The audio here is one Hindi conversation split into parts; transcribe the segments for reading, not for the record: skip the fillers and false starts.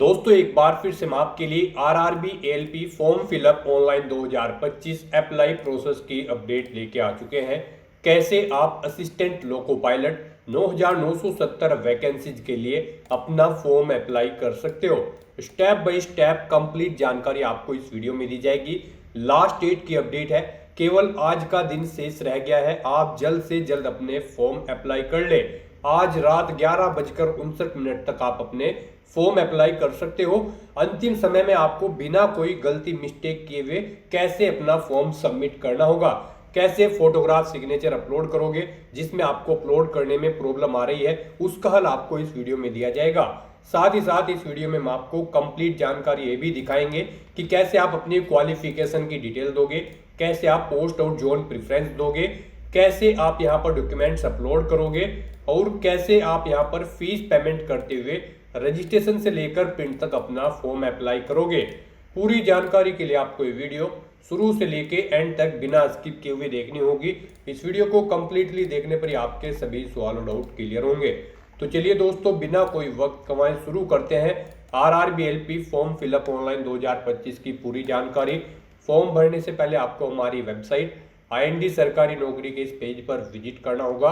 दोस्तों एक बार फिर से मैं आपके लिए RRB ALP form fill up online 2025 apply process की अपडेट लेके आ चुके हैं। कैसे आप असिस्टेंट लोको पायलट 9970 वैकेंसीज के लिए अपना फॉर्म अप्लाई कर सकते हो। स्टेप बाय स्टेप कंप्लीट जानकारी आपको इस वीडियो में दी जाएगी। लास्ट डेट की अपडेट है, केवल आज का दिन शेष रह गया है। आप जल्द से जल्द अपने फॉर्म अप्लाई कर ले। आज रात 11:59 तक आप अपने फॉर्म अप्लाई कर सकते हो। अंतिम समय में आपको बिना कोई गलती मिस्टेक किए हुए कैसे अपना फॉर्म सबमिट करना होगा, कैसे फोटोग्राफ सिग्नेचर अपलोड करोगे जिसमें आपको अपलोड करने में प्रॉब्लम आ रही है, उसका हल आपको इस वीडियो में दिया जाएगा। साथ ही साथ इस वीडियो में हम आपको कंप्लीट जानकारी ये भी दिखाएंगे कि कैसे आप अपनी क्वालिफिकेशन की डिटेल दोगे, कैसे आप पोस्ट और जोन प्रेफरेंस दोगे, कैसे आप यहाँ पर डॉक्यूमेंट्स अपलोड करोगे और कैसे आप यहाँ पर फीस पेमेंट करते हुए रजिस्ट्रेशन से लेकर प्रिंट तक अपना फॉर्म अप्लाई करोगे। पूरी जानकारी के लिए आपको ये वीडियो शुरू से लेके एंड तक बिना स्किप किए हुए देखनी होगी। इस वीडियो को कंप्लीटली देखने पर ही आपके सभी सवाल और डाउट क्लियर होंगे। तो चलिए दोस्तों, बिना कोई वक्त गंवाए शुरू करते हैं RRB ALP form fill up online 2025 की पूरी जानकारी। फॉर्म भरने से पहले आपको हमारी वेबसाइट IND सरकारी नौकरी के इस पेज पर विजिट करना होगा,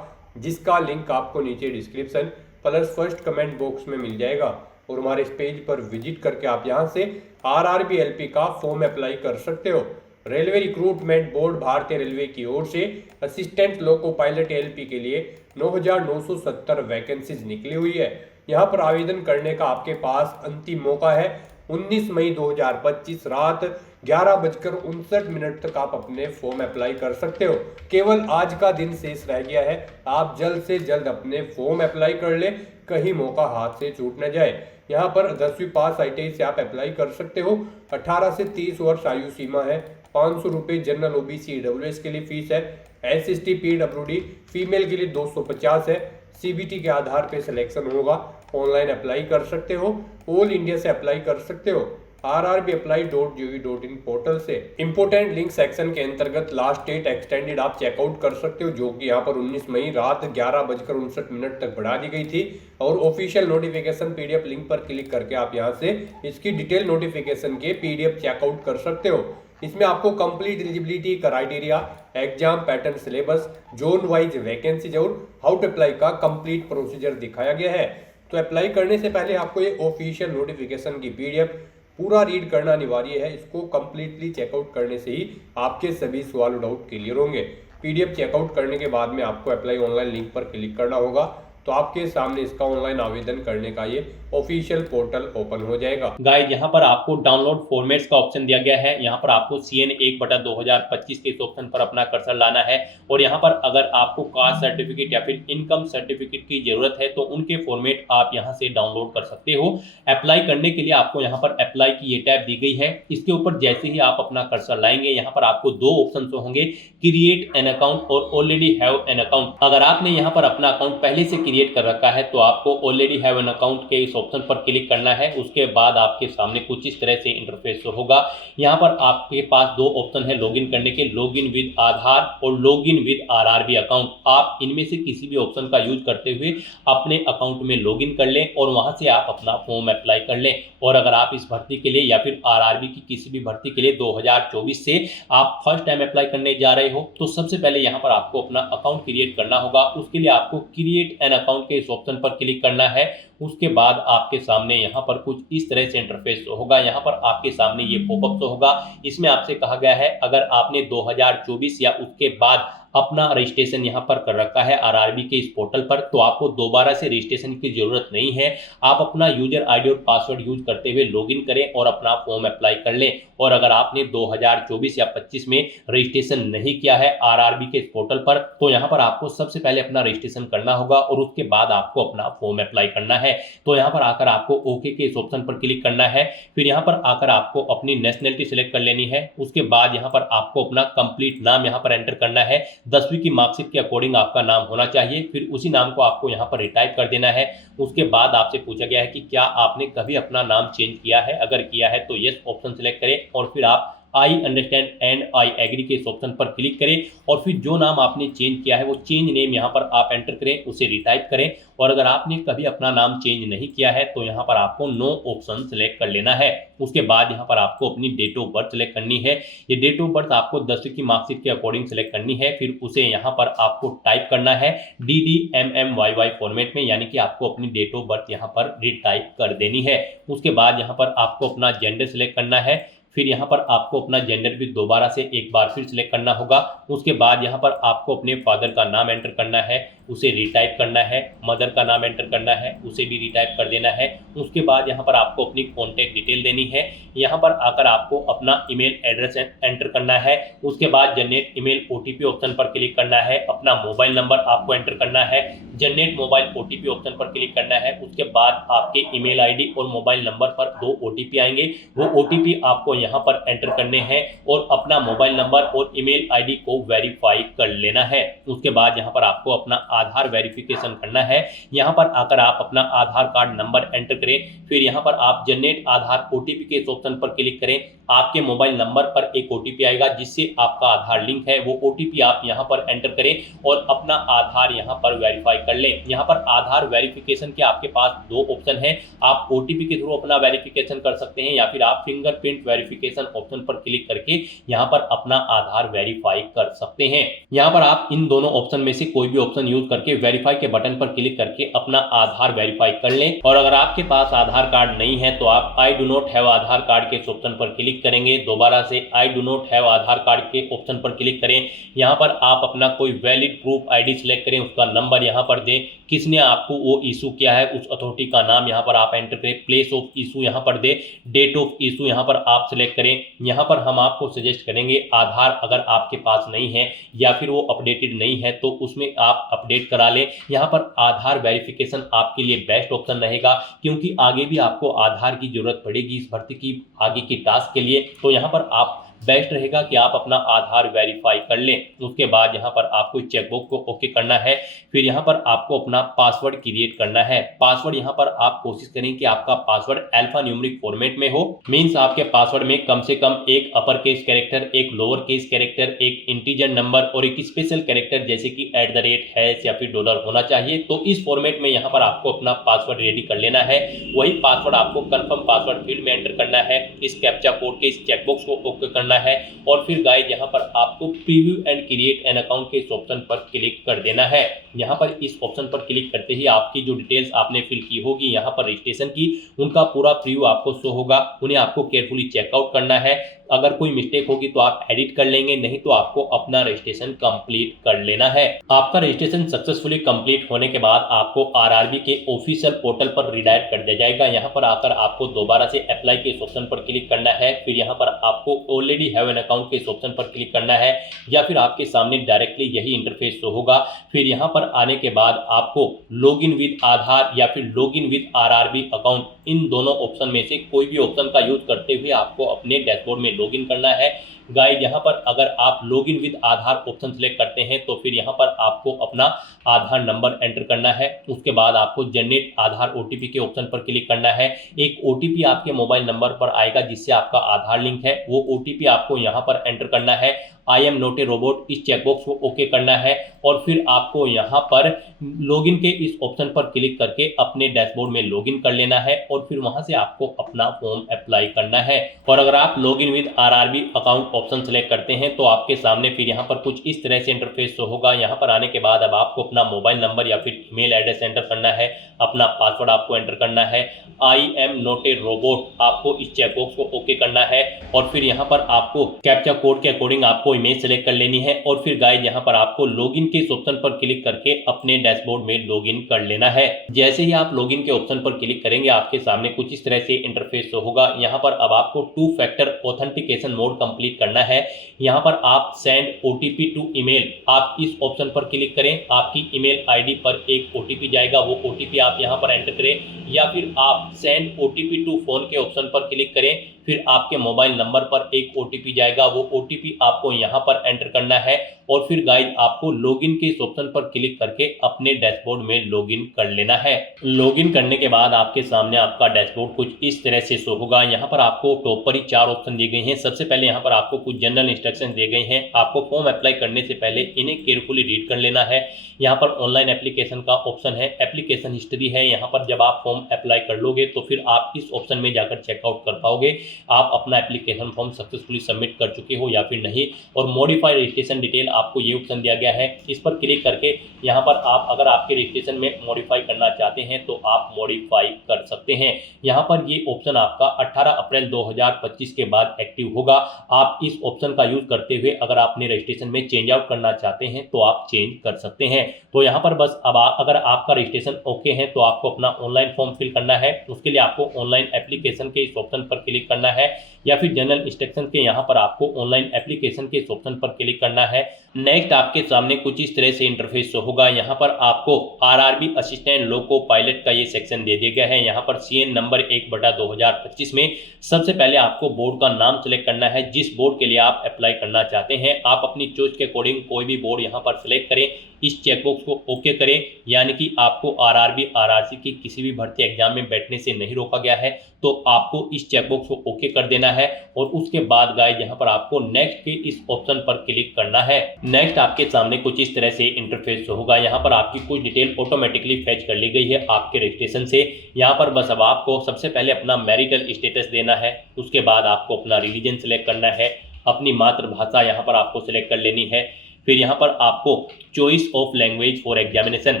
जिसका लिंक आपको नीचे description plus first comment box में मिल जाएगा। और हमारे इस पेज पर विजिट करके आप यहां से आरआरबी एएलपी का फॉर्म अप्लाई कर सकते हो। रेलवे रिक्रूटमेंट बोर्ड भारतीय रेलवे की ओर से असिस्टेंट लोको पायलट एएलपी के लिए 9970 वैकेंसीज निकली हुई है। यहाँ पर आवेदन करने का आपके पास अंतिम मौका है। 19 मई 2025 रात 11:59 तक आप अपने फॉर्म अप्लाई कर सकते हो। केवल आज का दिन शेष रह गया है। आप जल्द से जल्द अपने फॉर्म अप्लाई कर ले, कहीं मौका हाथ से छूट न जाए। यहाँ पर 10वीं पास ITI से आप अप्लाई कर सकते हो। 18 से 30 वर्ष आयु सीमा है। 500 रुपये जनरल OBC EWS के लिए फीस है। SST PWD फीमेल के लिए 250 है। CBT के आधार पे सिलेक्शन होगा। ऑनलाइन अप्लाई कर सकते हो, ऑल इंडिया से अप्लाई कर सकते हो rrbapply.gov.in पोर्टल से। इंपोर्टेंट लिंक सेक्शन के अंतर्गत लास्ट डेट एक्सटेंडेड आप चेकआउट कर सकते हो, जो कि यहाँ पर 19 मई रात 11:59 तक बढ़ा दी गई थी। और ऑफिशियल नोटिफिकेशन PDF लिंक पर क्लिक करके आप यहाँ से इसकी डिटेल नोटिफिकेशन के PDF चेकआउट कर सकते हो। इसमें आपको complete eligibility criteria, exam pattern, syllabus, zone wise vacancies और हाउ टू अप्लाई का कंप्लीट प्रोसीजर दिखाया गया है। तो अप्लाई करने से पहले आपको ये ऑफिशियल नोटिफिकेशन की PDF पूरा रीड करना अनिवार्य है। इसको कंप्लीटली चेकआउट करने से ही आपके सभी सवाल और डाउट क्लियर होंगे। PDF चेकआउट करने के बाद में आपको अप्लाई ऑनलाइन लिंक पर क्लिक करना होगा, तो आपके सामने इसका ऑनलाइन आवेदन करने का ये ऑफिशियल पोर्टल ओपन हो जाएगा। गाइस, यहाँ पर आपको डाउनलोड फॉर्मेट्स का ऑप्शन दिया गया है। यहाँ पर आपको CN 1/2025 के इस ऑप्शन पर अपना कर्सर लाना है। और यहाँ पर अगर आपको कास्ट सर्टिफिकेट या फिर इनकम सर्टिफिकेट की जरूरत है तो उनके फॉर्मेट आप यहाँ से डाउनलोड कर सकते हो। अप्लाई करने के लिए आपको यहाँ पर अप्लाई की ये टैब दी गई है। इसके ऊपर जैसे ही आप अपना कर्सर लाएंगे, यहाँ पर आपको दो ऑप्शन होंगे, क्रिएट एन अकाउंट और ऑलरेडी हैव एन अकाउंट। अगर आपने यहाँ पर अपना अकाउंट पहले से क्रिएट कर रखा है तो आपको ऑलरेडी हैव एन अकाउंट के इस ऑप्शन पर क्लिक करना है। उसके बाद आपके सामने कुछ इस तरह से इंटरफेस होगा। यहाँ पर आपके पास दो ऑप्शन है लॉगिन करने के, लॉगिन विद आधार और लॉगिन विद आरआरबी अकाउंट। आप इनमें से किसी भी ऑप्शन का यूज करते हुए अपने अकाउंट में लॉगिन कर लें और वहां से आप अपना फॉर्म अप्लाई कर लें। और अगर आप इस भर्ती के लिए या फिर आरआरबी की किसी भी भर्ती के लिए 2024 से आप फर्स्ट टाइम अप्लाई करने जा रहे हो तो सबसे पहले यहाँ पर आपको अपना अकाउंट क्रिएट करना होगा। उसके लिए आपको क्रिएट एन अकाउंट के इस ऑप्शन पर क्लिक करना है। उसके बाद आपके सामने यहाँ पर कुछ इस तरह से इंटरफेस होगा। यहाँ पर आपके सामने ये पॉपअप होगा। इसमें आपसे कहा गया है अगर आपने 2024 या उसके बाद अपना रजिस्ट्रेशन यहाँ पर कर रखा है आरआरबी के इस पोर्टल पर तो आपको दोबारा से रजिस्ट्रेशन की जरूरत नहीं है। आप अपना यूजर ID और पासवर्ड यूज करते हुए लॉगिन करें और अपना फॉर्म अप्लाई कर लें। और अगर आपने 2024 या 25 में रजिस्ट्रेशन नहीं किया है आरआरबी के इस पोर्टल पर तो यहाँ पर आपको सबसे पहले अपना रजिस्ट्रेशन करना होगा और उसके बाद आपको अपना फॉर्म अप्लाई करना है। तो यहाँ पर आकर आपको ओके के इस ऑप्शन पर क्लिक करना है। फिर यहाँ पर आकर आपको अपनी नेशनलिटी सिलेक्ट कर लेनी है। उसके बाद यहाँ पर आपको अपना कंप्लीट नाम यहाँ पर एंटर करना है। 10वीं की मार्कशीट के अकॉर्डिंग आपका नाम होना चाहिए। फिर उसी नाम को आपको यहाँ पर रिटाइप कर देना है। उसके बाद आपसे पूछा गया है कि क्या आपने कभी अपना नाम चेंज किया है, अगर किया है तो यस ऑप्शन सिलेक्ट करें और फिर आप I understand and I agree के इस ऑप्शन पर क्लिक करें और फिर जो नाम आपने चेंज किया है वो चेंज नेम यहाँ पर आप एंटर करें, उसे रिटाइप करें। और अगर आपने कभी अपना नाम चेंज नहीं किया है तो यहाँ पर आपको नो ऑप्शन सेलेक्ट कर लेना है। उसके बाद यहाँ पर आपको अपनी डेट ऑफ बर्थ सेलेक्ट करनी है। ये डेट ऑफ बर्थ आपको 10वीं की मार्कशीट के अकॉर्डिंग सेलेक्ट करनी है। फिर उसे यहाँ पर आपको टाइप करना है DDMMYY फॉर्मेट में, यानी कि आपको अपनी डेट ऑफ बर्थ यहाँ पर रिटाइप कर देनी है। उसके बाद यहाँ पर आपको अपना जेंडर सेलेक्ट करना है। फिर यहाँ पर आपको अपना जेंडर भी दोबारा से एक बार फिर सिलेक्ट करना होगा। उसके बाद यहाँ पर आपको अपने फादर का नाम एंटर करना है, उसे रिटाइप करना है। मदर का नाम एंटर करना है, उसे भी रिटाइप कर देना है। उसके बाद यहाँ पर आपको अपनी कॉन्टैक्ट डिटेल देनी है। यहाँ पर आकर आपको अपना ईमेल एड्रेस एंटर करना है। उसके बाद जनरेट ईमेल OTP ऑप्शन पर क्लिक करना है। अपना मोबाइल नंबर आपको एंटर करना है। जनरेट मोबाइल OTP ऑप्शन पर क्लिक करना है। उसके बाद आपके ईमेल ID और मोबाइल नंबर पर 2 OTP आएंगे। वो OTP आपको यहाँ पर एंटर करने हैं और अपना मोबाइल नंबर और ईमेल ID को वेरीफाई कर लेना है। उसके बाद यहाँ पर आपको अपना आधार वेरिफिकेशन करना है। यहाँ पर आकर आप अपना आधार कार्ड नंबर एंटर करें। फिर यहाँ पर आप जनरेट आधार OTP के इस ऑप्शन पर क्लिक करें। आपके मोबाइल नंबर पर एक OTP आएगा जिससे आपका आधार लिंक है। वो OTP आप यहाँ पर एंटर करें और अपना आधार यहाँ पर वेरीफाई कर लें। यहाँ पर आधार वेरिफिकेशन के आपके पास 2 ऑप्शन हैं। आप OTP के थ्रू अपना वेरिफिकेशन कर सकते हैं या फिर आप फिंगरप्रिंट वेरिफिकेशन ऑप्शन पर क्लिक करके यहाँ पर अपना आधार वेरीफाई कर सकते हैं। यहाँ पर आप इन दोनों ऑप्शन में से कोई भी ऑप्शन यूज करके वेरीफाई के बटन पर क्लिक करके अपना आधार वेरीफाई कर लें। और अगर आपके पास आधार कार्ड नहीं है तो आप I do not have Aadhaar card के इस ऑप्शन पर क्लिक करेंगे। दोबारा से I do not have Aadhaar card के ऑप्शन पर क्लिक करें। यहाँ पर आप अपना कोई वैलिड प्रूफ ID सिलेक्ट करें, उसका नंबर यहाँ पर दें, किसने आपको वो इशू किया है उस अथॉरिटी का नाम यहाँ पर आप एंटर करें, प्लेस ऑफ इशू यहाँ पर दें, डेट ऑफ इशू यहाँ पर आप सिलेक्ट करें। यहाँ पर हम आपको सजेस्ट करेंगे आधार अगर आपके पास नहीं है या फिर वो अपडेटेड नहीं है तो उसमें आप अपडेट करा लें। यहाँ पर आधार वेरिफिकेशन आपके लिए बेस्ट ऑप्शन रहेगा क्योंकि आगे भी आपको आधार की जरूरत पड़ेगी इस भर्ती की आगे की टास्क के लिए। तो यहाँ पर आप बेस्ट रहेगा कि आप अपना आधार वेरीफाई कर लें। उसके बाद यहाँ पर आपको चेकबॉक्स को ओके करना है। फिर यहाँ पर आपको अपना पासवर्ड क्रिएट करना है। पासवर्ड यहाँ पर आप कोशिश करें कि आपका पासवर्ड अल्फा न्यूमेरिक फॉर्मेट में हो। मींस आपके पासवर्ड में कम से कम एक अपर केस कैरेक्टर, एक लोअर केस कैरेक्टर, एक इंटीजर नंबर और एक स्पेशल कैरेक्टर जैसे कि @ या फिर डॉलर होना चाहिए। तो इस फॉर्मेट में यहाँ पर आपको अपना पासवर्ड रेडी कर लेना है। वही पासवर्ड आपको कंफर्म पासवर्ड फील्ड में एंटर करना है। इस कैप्चा कोड के इस चेकबॉक्स को ओके करना है और फिर गाइस यहाँ पर आपको preview and create an account के इस ऑप्शन पर क्लिक कर देना है। यहाँ पर इस ऑप्शन पर क्लिक करते ही आपकी जो डिटेल्स आपने फिल की होगी यहाँ पर रजिस्ट्रेशन की, उनका पूरा प्रीव्यू आपको शो होगा। उन्हें आपको केयरफुली चेकआउट करना है। अगर कोई मिस्टेक होगी तो आप एडिट कर लेंगे, नहीं तो आपको अपना रजिस्ट्रेशन कंप्लीट कर लेना है। आपका रजिस्ट्रेशन सक्सेसफुली कंप्लीट होने के बाद आपको RRB के ऑफिशियल पोर्टल पर रिडायरेक्ट कर दिया जाएगा। यहाँ पर आकर आपको दोबारा से अप्लाई के इस ऑप्शन पर क्लिक करना है। फिर यहाँ पर आपको ऑलरेडी हैव एन अकाउंट के इस ऑप्शन पर क्लिक करना है या फिर आपके सामने डायरेक्टली यही इंटरफेस शो होगा। फिर यहाँ पर आने के बाद आपको लॉग इन विद आधार या फिर log in with RRB account, इन दोनों ऑप्शन में से कोई भी ऑप्शन का यूज करते हुए आपको अपने डैशबोर्ड में लॉगिन करना है। गाइड यहाँ पर अगर आप login with Aadhaar option select करते हैं तो फिर यहाँ पर आपको अपना आधार नंबर एंटर करना है। उसके बाद आपको जनरेट आधार OTP के ऑप्शन पर क्लिक करना है। एक OTP आपके मोबाइल नंबर पर आएगा जिससे आपका आधार लिंक है। वो OTP आपको यहाँ पर एंटर करना है। I am not a robot इस चेकबॉक्स को ओके करना है और फिर आपको यहाँ पर लॉगिन के इस ऑप्शन पर क्लिक करके अपने डैशबोर्ड में लॉगिन कर लेना है और फिर वहां से आपको अपना फॉर्म अप्लाई करना है। और अगर आप login with RRB account option select करते हैं तो आपके सामने फिर यहाँ पर कुछ इस तरह से इंटरफेस शो होगा। यहाँ पर आने के बाद अब आपको अपना मोबाइल नंबर या फिर ईमेल एड्रेस एंटर करना है। अपना पासवर्ड आपको एंटर करना है। I am not a robot आपको इस चेकबॉक्स को ओके करना है और फिर यहाँ पर आपको कैप्चा कोड के अकॉर्डिंग आपको इमेज सेलेक्ट कर लेनी है और फिर गाइस यहाँ पर आपको लॉगिन के इस ऑप्शन पर क्लिक करके अपने डैशबोर्ड में लॉगिन कर लेना है। जैसे ही आप लॉगिन के ऑप्शन पर क्लिक करेंगे आपके सामने कुछ इस तरह से इंटरफेस होगा। यहाँ पर अब आपको 2 फैक्टर ऑथेंटिकेशन मोड कंप्लीट करना है। यहाँ पर आप सेंड OTP टू ईमेल, आप इस ऑप्शन पर क्लिक करें। आपकी ईमेल ID पर एक OTP जाएगा, वो OTP आप यहाँ पर एंटर करें या फिर आप सेंड OTP टू फोन के ऑप्शन पर क्लिक करें। फिर आपके मोबाइल नंबर पर एक OTP जाएगा, वो OTP आपको यहाँ पर एंटर करना है और फिर गाइज आपको लॉगिन के इस ऑप्शन पर क्लिक करके अपने डैशबोर्ड में लॉगिन कर लेना है। लॉगिन करने के बाद आपके सामने आपका डैशबोर्ड कुछ इस तरह से शो होगा। यहाँ पर आपको टॉप पर ही 4 ऑप्शन दिए गए हैं। सबसे पहले यहाँ पर आपको कुछ जनरल इंस्ट्रक्शन दिए गए हैं। आपको फॉर्म अप्लाई करने से पहले इन्हें केयरफुली रीड कर लेना है। यहाँ पर ऑनलाइन एप्लीकेशन का ऑप्शन है, एप्लीकेशन हिस्ट्री है। यहाँ पर जब आप फॉर्म अप्लाई कर लोगे तो फिर आप इस ऑप्शन में जाकर चेकआउट कर पाओगे आप अपना एप्लीकेशन फॉर्म सक्सेसफुली सबमिट कर चुके हो या फिर नहीं। और मॉडिफाई रजिस्ट्रेशन डिटेल आपको ये ऑप्शन दिया गया है। इस पर क्लिक करके यहाँ पर आप अगर आपके रजिस्ट्रेशन में मॉडिफाई करना चाहते हैं तो आप मॉडिफाई कर सकते हैं। यहाँ पर ये ऑप्शन आपका 18 अप्रैल 2025 के बाद एक्टिव होगा। आप इस ऑप्शन का यूज करते हुए अगर आपने रजिस्ट्रेशन में चेंज आउट करना चाहते हैं तो आप चेंज कर सकते हैं। तो यहाँ पर बस अब अगर आपका रजिस्ट्रेशन ओके है तो आपको अपना ऑनलाइन फॉर्म फिल करना है। उसके लिए आपको ऑनलाइन एप्लीकेशन के इस ऑप्शन पर क्लिक करना है या फिर जनरल इंस्ट्रक्शन के यहाँ पर आपको ऑनलाइन एप्लीकेशन के इस ऑप्शन पर क्लिक करना है। नेक्स्ट आपके सामने कुछ इस तरह से इंटरफेस होगा। यहाँ पर आपको RRB असिस्टेंट लोको पायलट का ये सेक्शन दे दिया गया है। यहाँ पर CN नंबर 1/2025 में सबसे पहले आपको बोर्ड का नाम सेलेक्ट करना है जिस बोर्ड के लिए आप अप्लाई करना चाहते हैं। आप अपनी चॉइस के अकॉर्डिंग कोई भी बोर्ड यहाँ पर सिलेक्ट करें, इस चेकबॉक्स को ओके करें, यानी कि आपको RRB RRC की किसी भी भर्ती एग्जाम में बैठने से नहीं रोका गया है तो आपको इस चेकबॉक्स को ओके कर देना है। और उसके बाद गाइस यहाँ पर आपको नेक्स्ट के इस ऑप्शन पर क्लिक करना है। नेक्स्ट आपके सामने कुछ इस तरह से इंटरफेस होगा। यहाँ पर आपकी कुछ डिटेल ऑटोमेटिकली फेच कर ली गई है आपके रजिस्ट्रेशन से। यहाँ पर बस अब आपको सबसे पहले अपना मैरिटल स्टेटस देना है, उसके बाद आपको अपना रिलीजन सेलेक्ट करना है, अपनी मातृभाषा यहाँ पर आपको सिलेक्ट कर लेनी है। फिर यहाँ पर आपको choice of language for examination,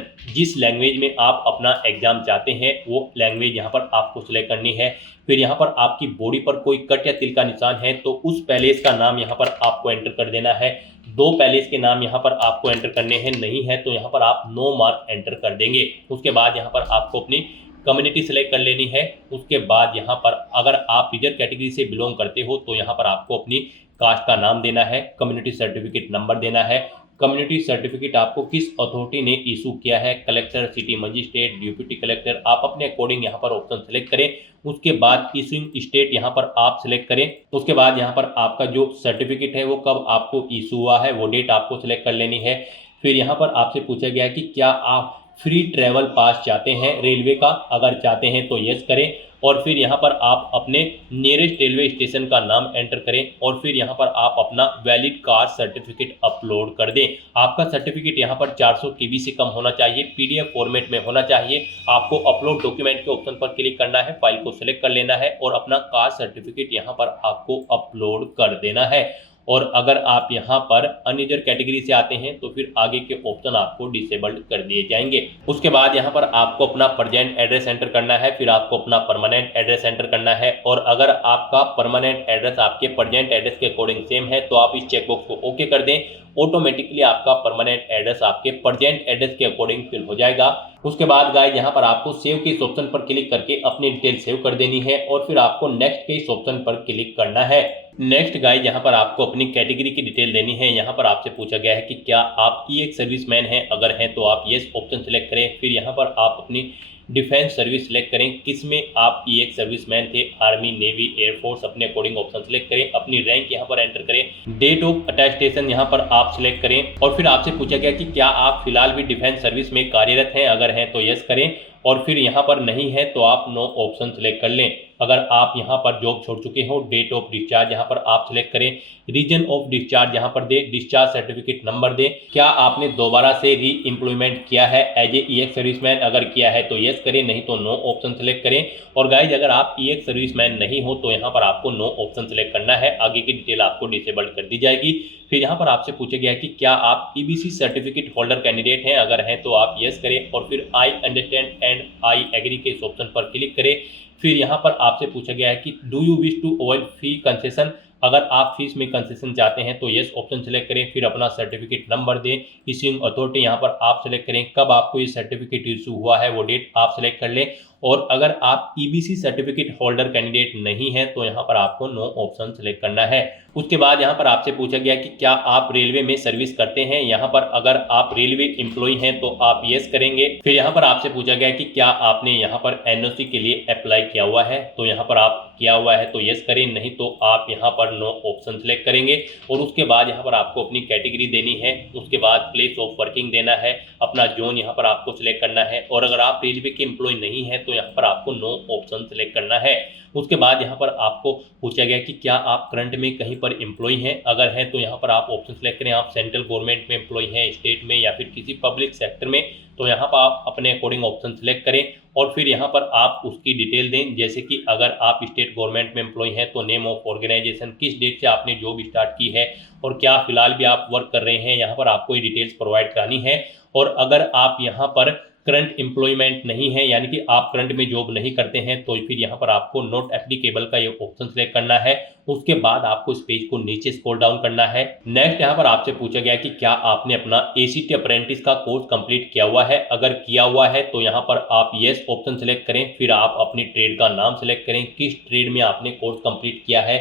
जिस लैंग्वेज में आप अपना एग्जाम चाहते हैं वो लैंग्वेज यहाँ पर आपको सिलेक्ट करनी है। फिर यहाँ पर आपकी बॉडी पर कोई कट या तिल का निशान है तो उस पैलेस का नाम यहाँ पर आपको एंटर कर देना है। 2 पैलेस के नाम यहाँ पर आपको एंटर करने हैं, नहीं है तो यहाँ पर आप नो मार्क एंटर कर देंगे। उसके बाद यहाँ पर आपको अपनी कम्युनिटी सेलेक्ट कर लेनी है। उसके बाद यहाँ पर अगर आप रिजर्व कैटेगरी से बिलोंग करते हो तो यहाँ पर आपको अपनी कास्ट का नाम देना है, कम्युनिटी सर्टिफिकेट नंबर देना है। कम्युनिटी सर्टिफिकेट आपको किस अथॉरिटी ने इशू किया है, collector, city magistrate, deputy collector, आप अपने अकॉर्डिंग यहाँ पर ऑप्शन सेलेक्ट करें। उसके बाद इशूइंग स्टेट यहाँ पर आप सिलेक्ट करें। उसके बाद यहाँ पर आपका जो सर्टिफिकेट है वो कब आपको इशू हुआ है वो डेट आपको सिलेक्ट कर लेनी है। फिर यहाँ पर आपसे पूछा गया है कि क्या आप फ्री ट्रैवल पास चाहते हैं रेलवे का, अगर चाहते हैं तो यस करें। और फिर यहाँ पर आप अपने नियरेस्ट रेलवे स्टेशन का नाम एंटर करें और फिर यहाँ पर आप अपना वैलिड कास्ट सर्टिफिकेट अपलोड कर दें। आपका सर्टिफिकेट यहाँ पर 400 KB से कम होना चाहिए, PDF फॉर्मेट में होना चाहिए। आपको अपलोड डॉक्यूमेंट के ऑप्शन पर क्लिक करना है, फाइल को सिलेक्ट कर लेना है और अपना कास्ट सर्टिफिकेट यहाँ पर आपको अपलोड कर देना है। और अगर आप यहाँ पर अनरिजर्व कैटेगरी से आते हैं तो फिर आगे के ऑप्शन आपको डिसेबल्ड कर दिए जाएंगे। उसके बाद यहाँ पर आपको अपना प्रेजेंट एड्रेस एंटर करना है, फिर आपको अपना परमानेंट एड्रेस एंटर करना है। और अगर आपका परमानेंट एड्रेस आपके प्रेजेंट एड्रेस के अकॉर्डिंग सेम है तो आप इस चेकबॉक्स को ओके कर दें। ऑटोमेटिकली आपका परमानेंट एड्रेस आपके प्रेजेंट एड्रेस के अकॉर्डिंग फिल हो जाएगा। उसके बाद गाइस यहाँ पर आपको सेव के इस ऑप्शन पर क्लिक करके अपनी डिटेल सेव कर देनी है और फिर आपको नेक्स्ट के इस ऑप्शन पर क्लिक करना है। नेक्स्ट गाइस यहाँ पर आपको अपनी कैटेगरी की डिटेल देनी है। यहाँ पर आपसे पूछा गया है कि क्या आप EX सर्विसमैन हैं, अगर हैं तो आप यस ऑप्शन सेलेक्ट करें। फिर यहाँ पर आप अपनी डिफेंस सर्विस सेलेक्ट करें, किसमें आप EX सर्विसमैन थे, आर्मी, नेवी, एयरफोर्स, अपने अकॉर्डिंग ऑप्शन सेलेक्ट करें। अपनी रैंक यहाँ पर एंटर करें, डेट ऑफ अटेस्टेशन यहाँ पर आप सिलेक्ट करें। और फिर आपसे पूछा गया कि क्या आप फिलहाल भी डिफेंस सर्विस में कार्यरत हैं, अगर हैं तो यस करें और फिर यहाँ पर नहीं है तो आप नो ऑप्शन सेलेक्ट कर लें। अगर आप यहाँ पर जॉब छोड़ चुके हो, डेट ऑफ डिस्चार्ज यहाँ पर आप सिलेक्ट करें, रीजन ऑफ डिस्चार्ज यहाँ पर दें, डिस्चार्ज सर्टिफिकेट नंबर दें। क्या आपने दोबारा से री एम्प्लॉयमेंट किया है एज ए EX सर्विसमैन, अगर किया है तो यस करें, नहीं तो नो ऑप्शन सेलेक्ट करें। और गाइज अगर आप EX सर्विसमैन नहीं हो तो यहाँ पर आपको नो ऑप्शन सेलेक्ट करना है, आगे की डिटेल आपको डिसेबल्ड कर दी जाएगी। फिर यहाँ पर आपसे पूछा गया है कि क्या आप EBC सर्टिफिकेट होल्डर कैंडिडेट हैं, अगर हैं तो आप यस करें और फिर I understand and I agree के इस ऑप्शन पर क्लिक करें। फिर यहाँ पर आपसे पूछा गया है कि do you wish to avoid fee concession, अगर आप फीस में कंसेशन चाहते हैं तो यस ऑप्शन सेलेक्ट करें, फिर अपना सर्टिफिकेट नंबर दें, इश्यूइंग अथॉरिटी यहाँ पर आप सेलेक्ट करें, कब आपको ये सर्टिफिकेट इशू हुआ है वो डेट आप सेलेक्ट कर लें। और अगर आप ईबीसी सर्टिफिकेट होल्डर कैंडिडेट नहीं है तो यहाँ पर आपको नो ऑप्शन सेलेक्ट करना है। उसके बाद यहाँ पर आपसे पूछा गया कि क्या आप रेलवे में सर्विस करते हैं। यहाँ पर अगर आप रेलवे एम्प्लॉय हैं तो आप यस करेंगे। फिर यहाँ पर आपसे पूछा गया कि क्या आपने यहाँ पर एनओसी के लिए अप्लाई किया हुआ है, तो यहाँ पर आप किया हुआ है तो यस करें, नहीं तो आप यहाँ पर नो ऑप्शन सेलेक्ट करेंगे। और उसके बाद यहाँ पर आपको अपनी कैटेगरी देनी है, उसके बाद प्लेस ऑफ वर्किंग देना है, अपना जोन यहाँ पर आपको सिलेक्ट करना है। और अगर आप रेलवे के एम्प्लॉय नहीं है तो यहाँ पर आपको नो ऑप्शन सेलेक्ट करना है। उसके बाद यहाँ पर आपको पूछा गया कि क्या आप करंट में कहीं पर एम्प्लॉय हैं, अगर हैं तो यहाँ पर आप ऑप्शन सेलेक्ट करें, आप सेंट्रल गवर्नमेंट में एम्प्लॉय हैं, स्टेट में या फिर किसी पब्लिक सेक्टर में, तो यहाँ पर आप अपने अकॉर्डिंग ऑप्शन सेलेक्ट करें। और फिर यहाँ पर आप उसकी डिटेल दें, जैसे कि अगर आप स्टेट गवर्नमेंट में एम्प्लॉय हैं तो नेम ऑफ ऑर्गेनाइजेशन, किस डेट से आपने जॉब स्टार्ट की है और क्या फिलहाल भी आप वर्क कर रहे हैं, यहाँ पर आपको ये डिटेल्स प्रोवाइड करानी है। और अगर आप यहाँ पर करंट एम्प्लॉयमेंट नहीं है, यानी कि आप करंट में जॉब नहीं करते हैं, तो फिर यहाँ पर आपको नॉट एप्लीकेबल का ये ऑप्शन सेलेक्ट करना है। उसके बाद आपको इस पेज को नीचे स्क्रॉल डाउन करना है। नेक्स्ट यहाँ पर आपसे पूछा गया कि क्या आपने अपना एसीटी अप्रेंटिस का कोर्स कंप्लीट किया हुआ है। अगर किया हुआ है तो यहाँ पर आप यस ऑप्शन सेलेक्ट करें, फिर आप अपनी ट्रेड का नाम सेलेक्ट करें, किस ट्रेड में आपने कोर्स कंप्लीट किया है,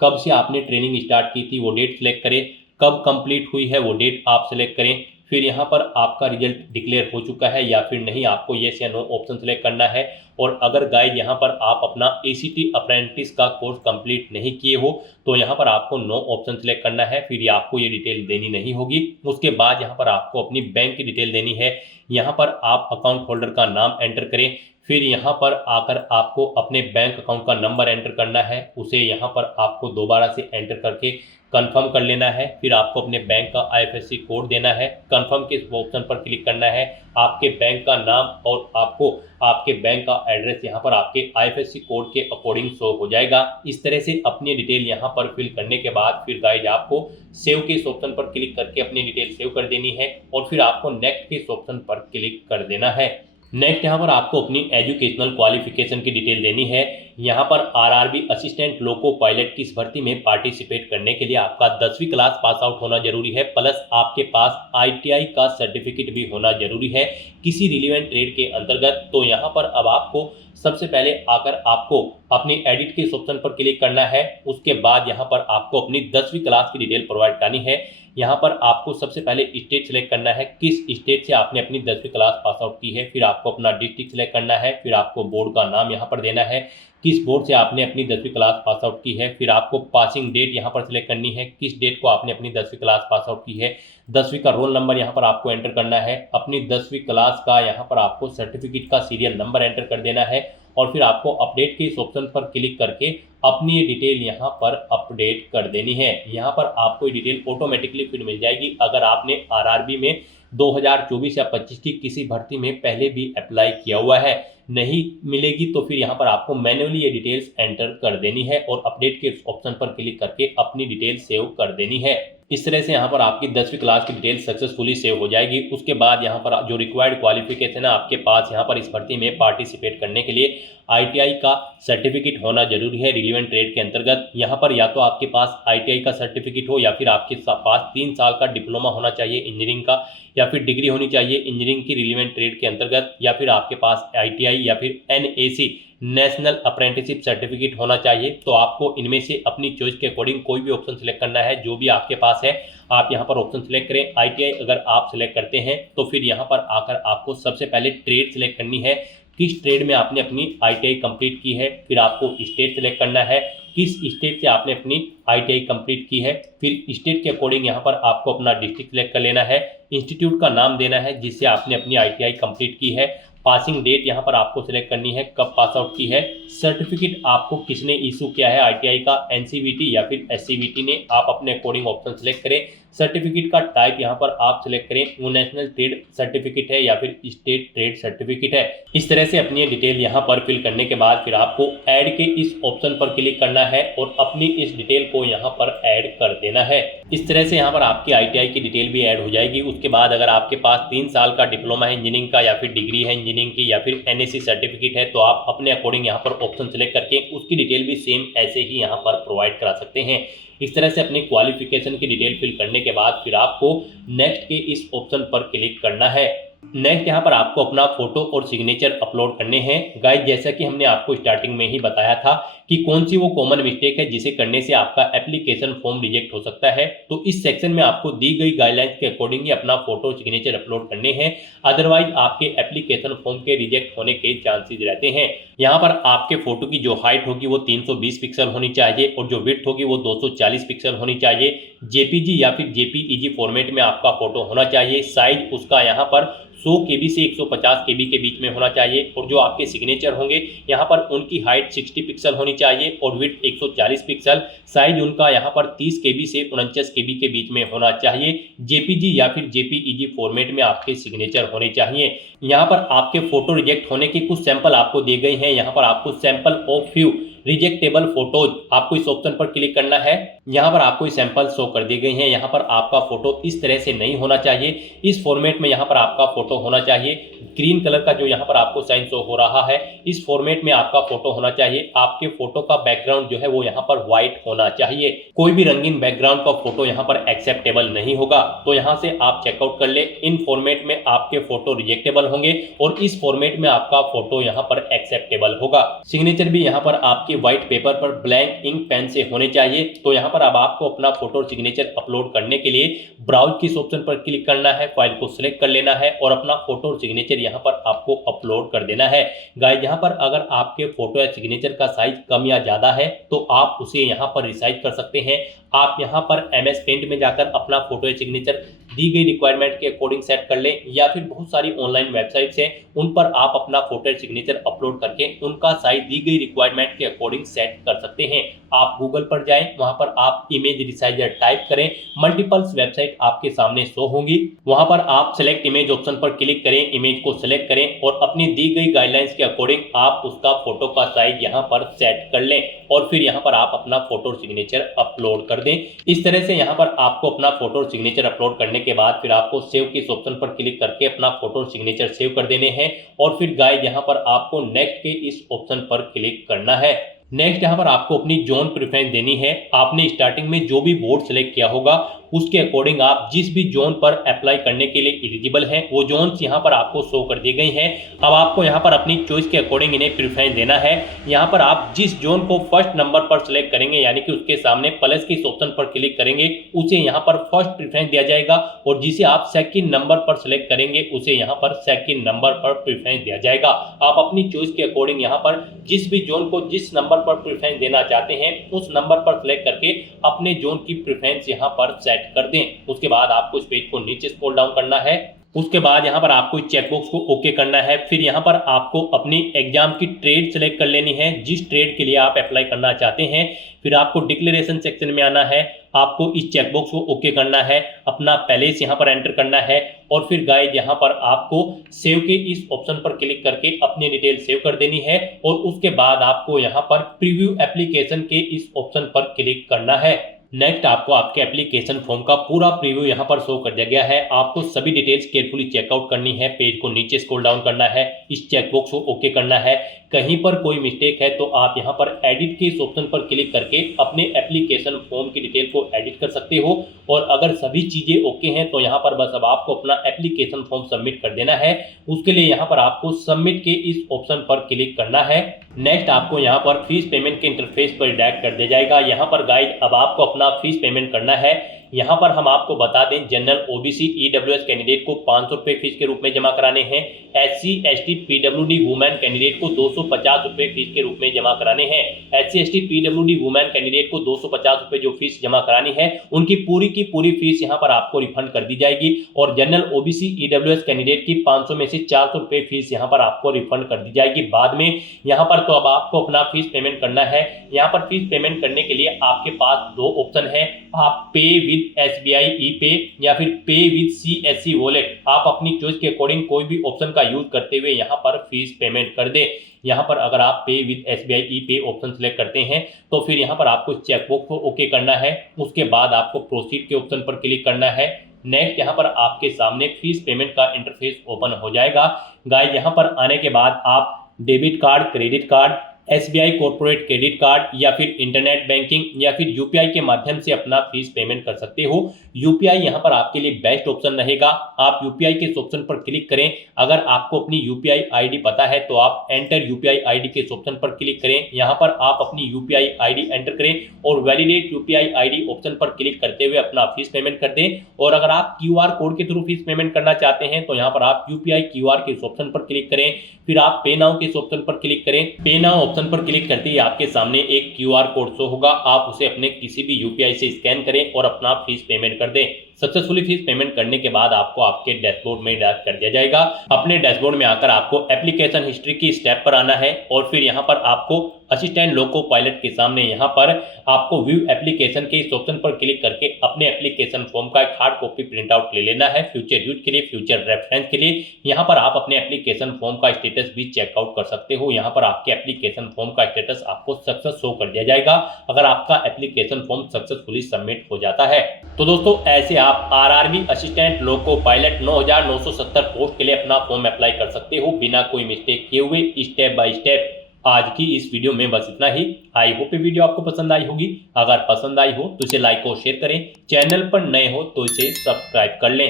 कब से आपने ट्रेनिंग स्टार्ट की थी वो डेट सेलेक्ट करें, कब कंप्लीट हुई है वो डेट आप सेलेक्ट करें। फिर यहाँ पर आपका रिजल्ट डिक्लेयर हो चुका है या फिर नहीं, आपको येस या नो ऑप्शन सेलेक्ट करना है। और अगर गाइड यहाँ पर आप अपना एसीटी अप्रेंटिस का कोर्स कंप्लीट नहीं किए हो तो यहाँ पर आपको नो ऑप्शन सेलेक्ट करना है, फिर आपको ये डिटेल देनी नहीं होगी। उसके बाद यहाँ पर आपको अपनी बैंक की डिटेल देनी है। यहाँ पर आप अकाउंट होल्डर का नाम एंटर करें, फिर यहाँ पर आकर आपको अपने बैंक अकाउंट का नंबर एंटर करना है, उसे यहाँ पर आपको दोबारा से एंटर करके कंफर्म कर लेना है। फिर आपको अपने बैंक का आईएफएससी कोड देना है, कंफर्म के ऑप्शन पर क्लिक करना है। आपके बैंक का नाम और आपको आपके बैंक का एड्रेस यहाँ पर आपके आईएफएससी कोड के अकॉर्डिंग शो हो जाएगा। इस तरह से अपनी डिटेल यहाँ पर फिल करने के बाद फिर गाइज आपको सेव के इस ऑप्शन पर क्लिक करके अपनी डिटेल सेव कर देनी है और फिर आपको नेक्स्ट के इस ऑप्शन पर क्लिक कर देना है। नेक्स्ट यहाँ पर आपको अपनी एजुकेशनल क्वालिफिकेशन की डिटेल देनी है। यहाँ पर आरआरबी असिस्टेंट लोको पायलट की इस भर्ती में पार्टिसिपेट करने के लिए आपका 10वीं क्लास पास आउट होना जरूरी है, प्लस आपके पास आईटीआई का सर्टिफिकेट भी होना जरूरी है किसी रिलेवेंट ट्रेड के अंतर्गत। तो यहाँ पर अब आपको सबसे पहले आकर आपको अपनी एडिट के इस ऑप्शन पर क्लिक करना है। उसके बाद यहाँ पर आपको अपनी 10वीं क्लास की डिटेल प्रोवाइड करनी है। यहाँ पर आपको सबसे पहले स्टेट सेलेक्ट करना है, किस स्टेट से आपने अपनी 10वीं क्लास पास आउट की है। फिर आपको अपना डिस्ट्रिक्ट सेलेक्ट करना है, फिर आपको बोर्ड का नाम यहाँ पर देना है, किस बोर्ड से आपने अपनी 10वीं क्लास पास आउट की है। फिर आपको पासिंग डेट यहाँ पर सिलेक्ट करनी है, किस डेट को आपने अपनी 10वीं क्लास पास आउट की है। 10वीं का रोल नंबर यहाँ पर आपको एंटर करना है। अपनी 10वीं क्लास का यहाँ पर आपको सर्टिफिकेट का सीरियल नंबर एंटर कर देना है और फिर आपको अपडेट के इस ऑप्शन पर क्लिक करके अपनी ये डिटेल यहाँ पर अपडेट कर देनी है। यहाँ पर आपको ये डिटेल ऑटोमेटिकली फिर मिल जाएगी। अगर आपने आरआरबी में 2024 या 25 की किसी भर्ती में पहले भी अप्लाई किया हुआ है, नहीं मिलेगी तो फिर यहाँ पर आपको मैन्युअली ये डिटेल्स एंटर कर देनी है और अपडेट के ऑप्शन पर क्लिक करके अपनी डिटेल सेव कर देनी है। इस तरह से यहाँ पर आपकी 10वीं क्लास की डिटेल सक्सेसफुली सेव हो जाएगी। उसके बाद यहाँ पर जो रिक्वायर्ड क्वालिफिकेशन है आपके पास यहाँ पर इस भर्ती में पार्टिसिपेट करने के लिए आईटीआई का सर्टिफिकेट होना जरूरी है रिलेवेंट ट्रेड के अंतर्गत। यहाँ पर या तो आपके पास आईटीआई का सर्टिफिकेट हो या फिर आपके पास 3 साल का डिप्लोमा होना चाहिए इंजीनियरिंग का, या फिर डिग्री होनी चाहिए इंजीनियरिंग की रिलेवेंट ट्रेड के अंतर्गत, या फिर आपके पास आईटीआई या फिर एनएसी नेशनल अप्रेंटिसशिप सर्टिफिकेट होना चाहिए। तो आपको इनमें से अपनी चॉइस के अकॉर्डिंग कोई भी ऑप्शन सेलेक्ट करना है, जो भी आपके पास है आप यहाँ पर ऑप्शन सेलेक्ट करें। आईटीआई अगर आप सेलेक्ट करते हैं तो फिर यहाँ पर आकर आपको सबसे पहले ट्रेड सेलेक्ट करनी है, किस ट्रेड में आपने अपनी आईटीआई कंप्लीट की है। फिर आपको स्टेट सेलेक्ट करना है, किस स्टेट से आपने अपनी आईटीआई कंप्लीट की है। फिर स्टेट के अकॉर्डिंग यहाँ पर आपको अपना डिस्ट्रिक्ट सेलेक्ट कर लेना है, इंस्टीट्यूट का नाम देना है जिससे आपने अपनी आईटीआई कंप्लीट की है, पासिंग डेट यहाँ पर आपको सिलेक्ट करनी है, कब पास आउट की है, सर्टिफिकेट आपको किसने इशू किया है आईटीआई का, एनसीवीटी या फिर एससीवीटी ने, आप अपने अकॉर्डिंग ऑप्शन सेलेक्ट करें। सर्टिफिकेट का टाइप यहाँ पर आप सिलेक्ट करें, वो नेशनल ट्रेड सर्टिफिकेट है या फिर स्टेट ट्रेड सर्टिफिकेट है। इस तरह से अपनी डिटेल यहाँ पर फिल करने के बाद फिर आपको ऐड के इस ऑप्शन पर क्लिक करना है और अपनी इस डिटेल को यहाँ पर ऐड कर देना है। इस तरह से यहाँ पर आपकी ITI की डिटेल भी ऐड हो जाएगी। उसके बाद अगर आपके पास 3 साल का डिप्लोमा है इंजीनियरिंग का या फिर डिग्री है इंजीनियरिंग की या फिर NSC सर्टिफिकेट है, तो आप अपने अकॉर्डिंग यहाँ पर ऑप्शन सेलेक्ट करके उसकी डिटेल भी सेम ऐसे ही यहाँ पर प्रोवाइड करा सकते हैं। इस तरह से अपनी क्वालिफिकेशन की डिटेल फिल करने के बाद फिर आपको नेक्स्ट के इस ऑप्शन पर क्लिक करना है। नेक्स्ट यहाँ पर आपको अपना फोटो और सिग्नेचर अपलोड करने हैं। गाइस, जैसा कि हमने आपको स्टार्टिंग में ही बताया था कि कौन सी वो कॉमन मिस्टेक है जिसे करने से आपका एप्लीकेशन फॉर्म रिजेक्ट हो सकता है, तो इस सेक्शन में आपको दी गई गाइडलाइंस के अकॉर्डिंग ही अपना फोटो और सिग्नेचर अपलोड करने हैं, अदरवाइज आपके एप्लीकेशन फॉर्म के रिजेक्ट होने के चांसेस रहते हैं। यहाँ पर आपके फोटो की जो हाइट होगी वो 320 पिक्सल होनी चाहिए और जो विड्थ होगी वो 240 पिक्सल होनी चाहिए। JPG या फिर JPEG फॉर्मेट में आपका फोटो होना चाहिए। साइज उसका यहाँ पर 100 KB से 150 KB के बीच में होना चाहिए और जो आपके सिग्नेचर होंगे यहाँ पर उनकी हाइट 60 पिक्सल होनी चाहिए और विड्थ 140 पिक्सल। साइज उनका यहाँ पर 30 KB से 49 KB के बीच में होना चाहिए। JPG या फिर JPEG फॉर्मेट में आपके सिग्नेचर होने चाहिए। यहाँ पर आपके फोटो रिजेक्ट होने के कुछ सैंपल आपको दिए गए हैं। यहाँ पर आपको सैंपल ऑफ फ्यू रिजेक्टेबल फोटोज, आपको इस ऑप्शन पर क्लिक करना है। यहाँ पर आपको सैंपल शो कर दिए गए हैं। यहाँ पर आपका फोटो इस तरह से नहीं होना चाहिए, इस फॉर्मेट में यहाँ पर आपका फोटो होना चाहिए। ग्रीन कलर का जो यहाँ पर आपको साइन शो हो रहा है, इस फॉर्मेट में आपका फोटो होना चाहिए। आपके फोटो का बैकग्राउंड जो है वो यहाँ पर व्हाइट होना चाहिए। कोई भी रंगीन बैकग्राउंड का फोटो यहाँ पर एक्सेप्टेबल नहीं होगा, तो यहाँ से आप चेकआउट कर ले। इन फॉर्मेट में आपके फोटो रिजेक्टेबल होंगे और इस फॉर्मेट में आपका फोटो यहाँ पर एक्सेप्टेबल होगा। सिग्नेचर भी यहाँ पर आपके व्हाइट पेपर पर ब्लैंक इंक पेन से होने चाहिए। तो यहाँ पर अब आपको अपना फोटो और सिग्नेचर अपलोड करने के लिए ब्राउज के इस ऑप्शन पर क्लिक करना है, फाइल को सिलेक्ट कर लेना है और अपना फोटो और सिग्नेचर यहाँ पर आपको अपलोड कर देना है। गाइस, यहाँ पर अगर आपके फोटो या सिग्नेचर का साइज कम या ज्यादा है तो आप उसे यहाँ पर रिसाइज कर सकते हैं। आप यहाँ पर MS पेंट में जाकर अपना फोटो या सिग्नेचर दी गई रिक्वायरमेंट के अकॉर्डिंग सेट कर लें, या फिर बहुत सारी ऑनलाइन वेबसाइट्स हैं उन पर आप अपना फोटो या सिग्नेचर अपलोड करके उनका साइज दी गई रिक्वायरमेंट के अकॉर्डिंग सेट कर सकते हैं। आप गूगल पर जाएं, वहां पर आप इमेज रिसाइजर टाइप करें, मल्टीपल्स वेबसाइट आपके सामने शो होंगी। वहां पर आप सिलेक्ट इमेज ऑप्शन पर क्लिक करें, इमेज को सिलेक्ट करें और अपनी दी गई गाइडलाइंस के अकॉर्डिंग आप उसका फोटो का साइज यहाँ पर सेट कर लें और फिर यहाँ पर आप अपना फोटो और सिग्नेचर अपलोड कर दें। इस तरह से यहाँ पर आपको अपना फोटो और सिग्नेचर अपलोड करने के बाद फिर आपको सेव के इस ऑप्शन पर क्लिक करके अपना फोटो और सिग्नेचर सेव कर देने हैं और फिर गाइस यहाँ पर आपको नेक्स्ट के इस ऑप्शन पर क्लिक करना है। नेक्स्ट यहाँ पर आपको अपनी जोन प्रेफरेंस देनी है। आपने स्टार्टिंग में जो भी बोर्ड सेलेक्ट किया होगा उसके अकॉर्डिंग आप जिस भी जोन पर अप्लाई करने के लिए एलिजिबल हैं वो जोन्स यहाँ पर आपको शो कर दिए गए हैं। अब आपको यहाँ पर अपनी चॉइस के अकॉर्डिंग इन्हें प्रेफरेंस देना है। यहाँ पर आप जिस जोन को फर्स्ट नंबर पर सिलेक्ट करेंगे, यानी कि उसके सामने प्लस के इस ऑप्शन पर क्लिक करेंगे, उसे यहाँ पर फर्स्ट प्रेफरेंस दिया जाएगा और जिसे आप सेकंड नंबर पर सिलेक्ट करेंगे उसे यहाँ पर सेकंड नंबर पर प्रेफरेंस दिया जाएगा। आप अपनी चॉइस के अकॉर्डिंग यहाँ पर जिस भी जोन को जिस नंबर पर प्रेफरेंस देना चाहते हैं उस नंबर पर सिलेक्ट करके अपने जोन की प्रेफरेंस यहाँ पर सेट कर दें। उसके बाद आपको इस पेज को नीचे स्क्रॉल डाउन करना है। उसके बाद यहाँ पर आपको इस चेकबॉक्स को ओके करना है। फिर यहाँ पर आपको अपनी एग्जाम की ट्रेड सेलेक्ट कर लेनी है, जिस ट्रेड के लिए आप अप्लाई करना चाहते हैं। फिर आपको डिक्लेरेशन सेक्शन में आना है, आपको इस चेकबॉक्स को ओके करना है, अपना पैलेस यहाँ पर एंटर करना है और फिर गाइस यहाँ पर आपको सेव के इस ऑप्शन पर क्लिक करके अपनी डिटेल सेव कर देनी है और उसके बाद आपको यहाँ पर प्रीव्यू एप्लीकेशन के इस ऑप्शन पर क्लिक करना है। नेक्स्ट आपको आपके एप्लीकेशन फॉर्म का पूरा प्रीव्यू यहाँ पर शो कर दिया गया है। आपको सभी डिटेल्स केयरफुली चेकआउट करनी है, पेज को नीचे स्क्रॉल डाउन करना है, इस चेकबॉक्स को ओके करना है। कहीं पर कोई मिस्टेक है तो आप यहाँ पर एडिट के इस ऑप्शन पर क्लिक करके अपने एप्लीकेशन फॉर्म की डिटेल को एडिट कर सकते हो और अगर सभी चीजें ओके हैं तो यहाँ पर बस अब आपको अपना एप्लीकेशन फॉर्म सबमिट कर देना है। उसके लिए यहाँ पर आपको सबमिट के इस ऑप्शन पर क्लिक करना है। नेक्स्ट आपको यहाँ पर फीस पेमेंट के इंटरफेस पर डायरेक्ट कर दिया जाएगा। यहाँ पर गाइड अब आपको अपना फीस पेमेंट करना है। यहाँ पर हम आपको बता दें, जनरल OBC EWS कैंडिडेट को 500 रुपये फीस के रूप में जमा कराने हैं। SC ST PWD women candidate को 250 रुपये फीस के रूप में जमा कराने हैं। SC ST PWD women candidate को 250 रुपये जो फीस जमा करानी है उनकी पूरी की पूरी फीस यहाँ पर आपको रिफंड कर दी जाएगी और जनरल OBC EWS कैंडिडेट की 500 में से 400 रुपये फीस यहाँ पर आपको रिफंड कर दी जाएगी बाद में। यहाँ पर तो अब आपको अपना फीस पेमेंट करना है। यहाँ पर फीस पेमेंट करने के लिए आपके पास दो ऑप्शन है, आप पे विद SBI e-पे या फिर पे विद CSC वॉलेट, आप अपनी चॉइस के अकॉर्डिंग कोई भी ऑप्शन का यूज करते हुए यहाँ पर फीस पेमेंट कर दें। यहाँ पर अगर आप पे विद SBI e-पे ऑप्शन सेलेक्ट करते हैं तो फिर यहाँ पर आपको चेकबॉक्स को ओके करना है। उसके बाद आपको प्रोसीड के ऑप्शन पर क्लिक करना है। नेक्स्ट यहाँ पर आपके सामने फीस पेमेंट का इंटरफेस ओपन हो जाएगा। गाइस यहाँ पर आने के बाद आप debit card, credit card, SBI corporate credit card या फिर इंटरनेट बैंकिंग या फिर UPI के माध्यम से अपना फीस पेमेंट कर सकते हो। UPI यहाँ पर आपके लिए बेस्ट ऑप्शन रहेगा। आप UPI के इस ऑप्शन पर क्लिक करें। अगर आपको अपनी UPI ID पता है तो आप एंटर UPI ID के इस ऑप्शन पर क्लिक करें। यहाँ पर आप अपनी UPI ID एंटर करें और वैलिडेट UPI ID ऑप्शन पर क्लिक करते हुए अपना फीस पेमेंट कर दें। और अगर आप QR कोड के थ्रू फीस पेमेंट करना चाहते हैं तो यहाँ पर आप UPI QR के इस ऑप्शन पर क्लिक करें। फिर आप पे नाउ के इस ऑप्शन पर क्लिक करें। पे नाउ ऑप्शन पर क्लिक करते ही आपके सामने एक QR कोड शो होगा। आप उसे अपने किसी भी UPI से स्कैन करें और अपना फीस पेमेंट कर दें। सक्सेसफुली फीस पेमेंट करने के बाद आपको आपके डैशबोर्ड में डायरेक्ट कर दिया जाएगा। अपने डैशबोर्ड में आकर आपको एप्लीकेशन हिस्ट्री की स्टेप पर आना है और फिर यहाँ पर आपको असिस्टेंट लोको पायलट के सामने यहाँ पर आपको व्यू एप्लीकेशन के इस ऑप्शन पर क्लिक करके अपने एप्लीकेशन फॉर्म का एक हार्ड कॉपी प्रिंट आउट ले लेना है फ्यूचर यूज के लिए, फ्यूचर रेफरेंस के लिए। यहाँ पर आप अपने एप्लीकेशन फॉर्म का स्टेटस भी चेकआउट कर सकते हो। यहाँ पर आपके एप्लीकेशन फॉर्म का स्टेटस आपको सक्सेस शो कर दिया जाएगा अगर आपका एप्लीकेशन फॉर्म सक्सेसफुली सबमिट हो जाता है। तो दोस्तों ऐसे आप RRB assistant loco pilot 9970 post के लिए अपना फॉर्म अप्लाई कर सकते हो बिना कोई मिस्टेक किए हुए, स्टेप बाय स्टेप। आज की इस वीडियो में बस इतना ही। आई होप ये वीडियो आपको पसंद आई होगी। अगर पसंद आई हो तो इसे लाइक और शेयर करें। चैनल पर नए हो तो इसे सब्सक्राइब कर लें।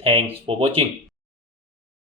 Thanks for watching.